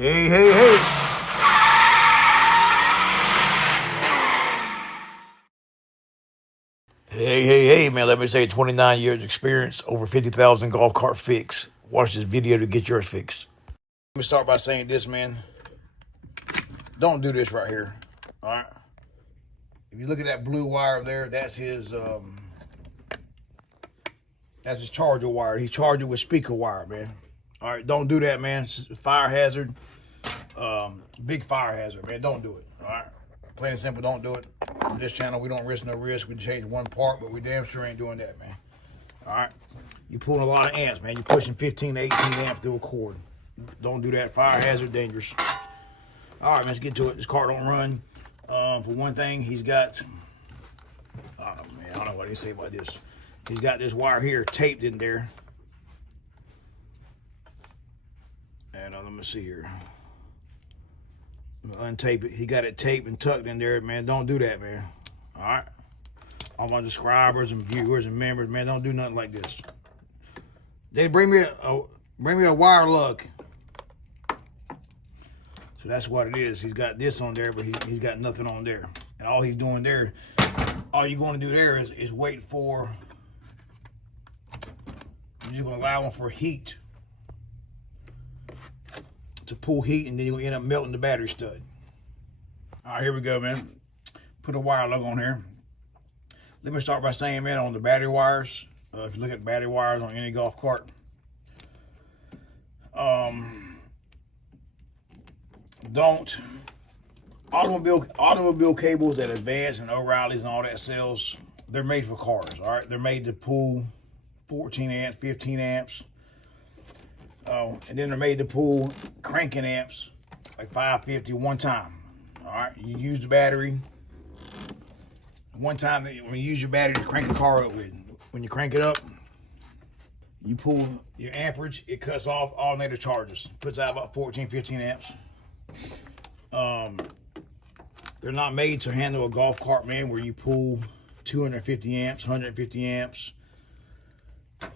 Hey, hey, hey. Hey, man, let me say 29 years experience, over 50,000 golf cart fix. Watch this video to get yours fixed. Let me start by saying this, man. Don't do this right here, all right? If you look at that blue wire there, that's his charger wire. He charged it with speaker wire, man. All right, don't do that, man. It's a fire hazard, big fire hazard, man. Don't do it, all right? Plain and simple, don't do it. On this channel, we don't risk no risk. We change one part, but we damn sure ain't doing that, man. All right? You're pulling a lot of amps, man. You're pushing 15 to 18 amps through a cord. Don't do that. Fire hazard, dangerous. All right, man, let's get to it. This car don't run. For one thing, he's got, I don't know what they say about this. He's got this wire here taped in there. And let me see here. Untape it. He got it taped and tucked in there, man. Don't do that, man. All right? All my subscribers and viewers and members, man, don't do nothing like this. They bring me a wire lug. So that's what it is. He's got this on there, but he's got nothing on there. And all he's doing there, all you're going to do there is wait for, you're going to allow him for heat, to pull heat, and then you'll end up melting the battery stud. All right, here we go, man. Put a wire lug on here. Let me start by saying, man, on the battery wires, if you look at battery wires on any golf cart, automobile cables that Advance and O'Reilly's and all that sells, they're made for cars, all right? They're made to pull 14 amps, 15 amps. And then they're made to pull cranking amps, like 550 one time. All right, you use the battery one time. When you use your battery to crank the car up with, when you crank it up, you pull your amperage, it cuts off alternator charges, puts out about 14, 15 amps. They're not made to handle a golf cart, man, where you pull 250 amps, 150 amps.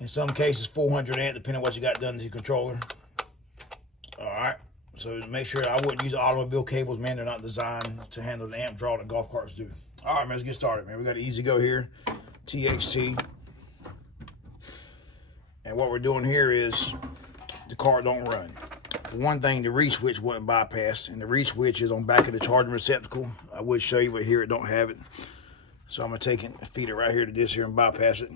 In some cases, 400 amp, depending on what you got done to your controller. All right, so make sure I wouldn't use automobile cables, man. They're not designed to handle the amp draw that golf carts do. All right, man, let's get started, man. We got an EZGO here, TXT. And what we're doing here is the car don't run. For one thing, the reed switch wasn't bypassed, and the reed switch is on back of the charging receptacle. I would show you, but here it don't have it. So I'm gonna take it, feed it right here to this here and bypass it.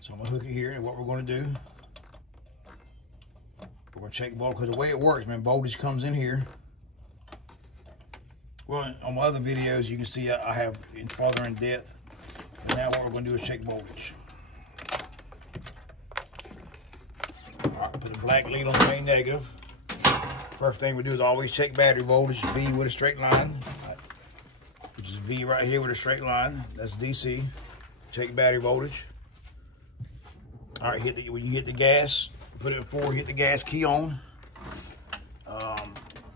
So I'm gonna hook it here, and what we're gonna do, we're gonna check voltage, because the way it works, man, voltage comes in here. Well, on my other videos, you can see I have it farther in depth. And now what we're gonna do is check voltage. All right, put the black lead on the main negative. First thing we do is always check battery voltage, V with a straight line, which is V right here with a straight line. That's DC. Check battery voltage. All right, when you hit the gas, put it in forward, hit the gas key on.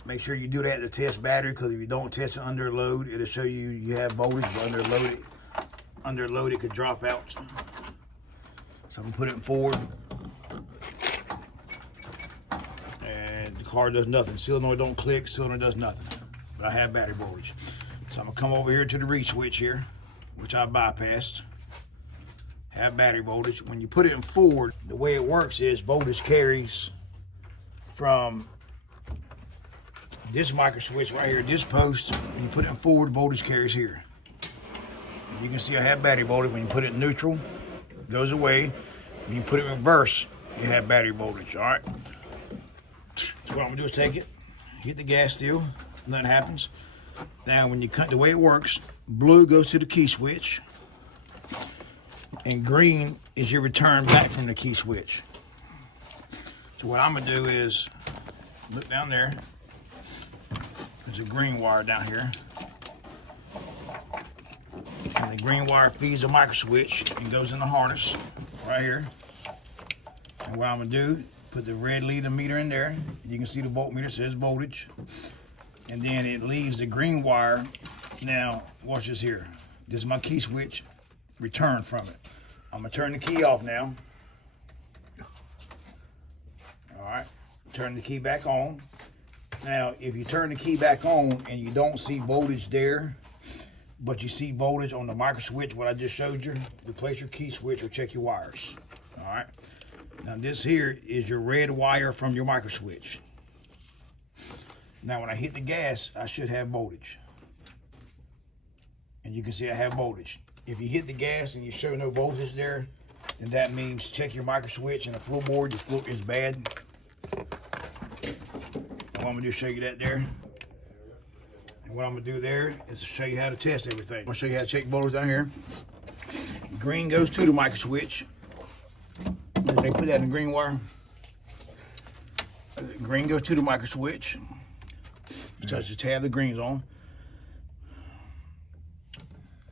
Make sure you do that to test battery, because if you don't test it under load, it'll show you have voltage, but under load it could drop out. So I'm gonna put it in forward. And the car does nothing. Solenoid don't click, solenoid does nothing. But I have battery voltage. So I'm gonna come over here to the reed switch here, which I bypassed. Have battery voltage. When you put it in forward, the way it works is voltage carries from this micro switch right here, this post. When you put it in forward, voltage carries here. You can see I have battery voltage. When you put it in neutral, it goes away. When you put it in reverse, you have battery voltage. All right. So what I'm gonna do is take it, hit the gas still, nothing happens. Now when you cut, the way it works, blue goes to the key switch, and green is your return back from the key switch. So what I'm gonna do is look down there. There's a green wire down here, and the green wire feeds the micro switch and goes in the harness right here. And what I'm gonna do, put the red lead meter in there. You can see the voltmeter says voltage, and then it leaves the green wire. Now watch this here. This is my key switch return from it. I'm gonna turn the key off now. All right, turn the key back on. Now, if you turn the key back on and you don't see voltage there, but you see voltage on the micro switch, what I just showed you, replace your key switch or check your wires. All right. Now this here is your red wire from your micro switch. Now when I hit the gas, I should have voltage. And you can see I have voltage. If you hit the gas and you show no voltage there, then that means check your micro switch and the floorboard, your floor is bad. What I'm gonna do is show you that there. And what I'm gonna do there is to show you how to test everything. I'm gonna show you how to check voltage down here. Green goes to the micro switch. They put that in the green wire. Green goes to the micro switch. You touch the tab, the green's on.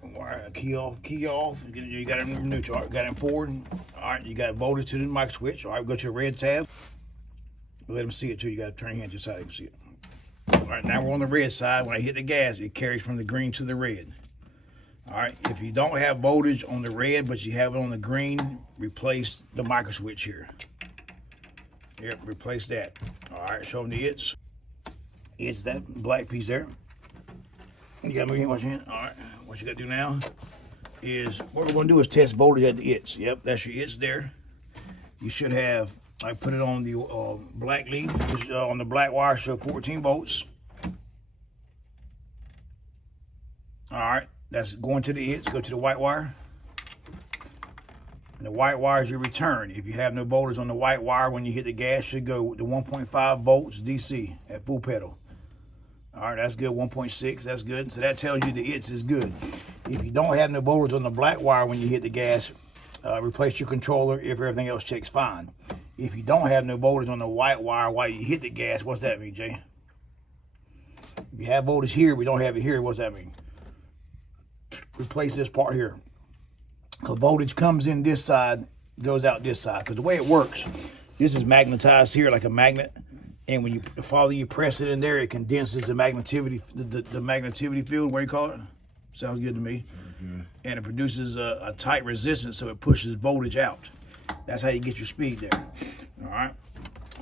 Wire, key off. You got it in neutral. Got it in forward. All right, you got voltage to the micro switch. All right, go to the red tab. Let them see it too. You got to turn your hand just so you can see it. All right, now we're on the red side. When I hit the gas, it carries from the green to the red. All right, if you don't have voltage on the red, but you have it on the green, replace the micro switch here. Yep, replace that. All right, show them the it's. It's that black piece there. You gotta move your hand. All right, what you gotta do now is, what we're gonna do is test voltage at the it's. Yep, that's your it's there. You should have, I put it on the black lead, on the black wire, show 14 volts. All right, that's going to the it's, go to the white wire. And the white wire is your return. If you have no voltage on the white wire, when you hit the gas, should go to 1.5 volts DC at full pedal. All right, that's good, 1.6, that's good. So that tells you the it's is good. If you don't have no voltage on the black wire when you hit the gas, replace your controller if everything else checks fine. If you don't have no voltage on the white wire while you hit the gas, what's that mean, Jay? If you have voltage here, we don't have it here, what's that mean? Replace this part here. Because voltage comes in this side, goes out this side. Because the way it works, this is magnetized here like a magnet. And when you press it in there, it condenses the magnetivity, the magnetivity field, what do you call it? Sounds good to me. Mm-hmm. And it produces a tight resistance, so it pushes voltage out. That's how you get your speed there. All right.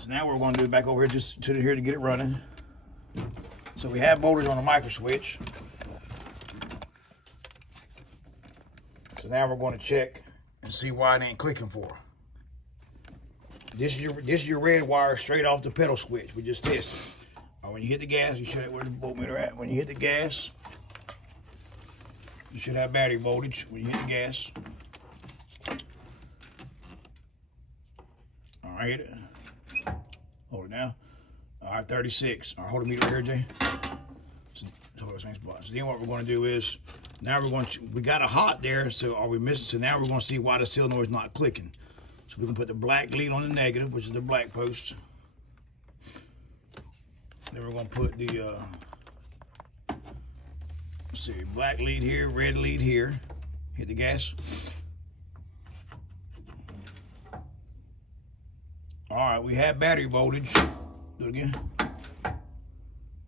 So now we're going to do it back over here just to here to get it running. So we have voltage on the micro switch. So now we're going to check and see why it ain't clicking for. This is your red wire straight off the pedal switch. We just tested. When you hit the gas, you should have where the voltmeter at. When you hit the gas, you should have battery voltage. When you hit the gas, all right, hit it. Hold it now. All right, 36. All right, hold the meter here, Jay. So hold the same spot. So then what we're going to do is, now we got a hot there. So are we missing? So now we're going to see why the solenoid is not clicking. So we can put the black lead on the negative, which is the black post. Then we're going to put the, let's see, black lead here, red lead here. Hit the gas. All right, we have battery voltage. Do it again.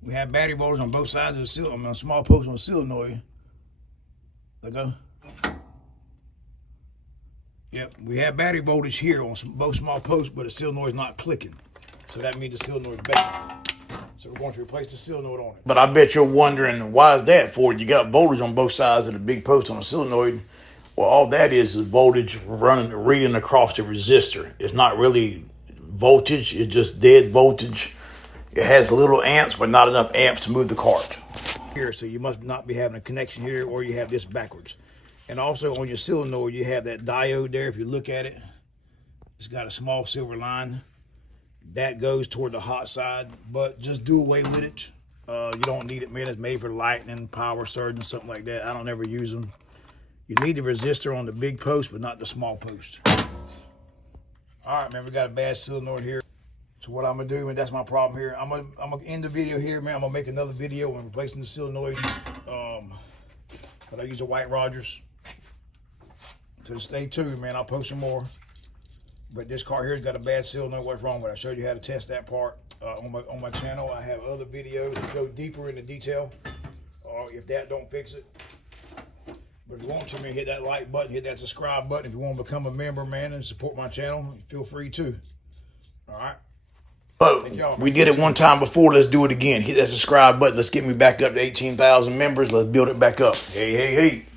We have battery voltage on both sides of the solenoid, on a small post on the solenoid. Let go. Yep, we have battery voltage here on both small posts, but the solenoid is not clicking. So that means the solenoid is bad. So we're going to replace the solenoid on it. But I bet you're wondering, why is that for? You got voltage on both sides of the big post on the solenoid. Well, all that is voltage reading across the resistor. It's not really voltage, it's just dead voltage. It has little amps, but not enough amps to move the cart. Here, so you must not be having a connection here, or you have this backwards. And also on your solenoid, you have that diode there. If you look at it, it's got a small silver line. That goes toward the hot side, but just do away with it. You don't need it, man. It's made for lightning, power surge, and something like that. I don't ever use them. You need the resistor on the big post, but not the small post. All right, man, we got a bad solenoid here. So what I'm gonna do, man, that's my problem here. I'm gonna end the video here, man. I'm gonna make another video on replacing the solenoid. But I use a White Rogers. So stay tuned, man. I'll post some more. But this car here's got a bad solenoid. What's wrong with it? I showed you how to test that part on my channel. I have other videos that go deeper into detail. If that don't fix it, But if you want to, man, hit that like button, hit that subscribe button. If you want to become a member, man, and support my channel, feel free to. All right. But we did it one time before. Let's do it again. Hit that subscribe button. Let's get me back up to 18,000 members. Let's build it back up. Hey, hey, hey.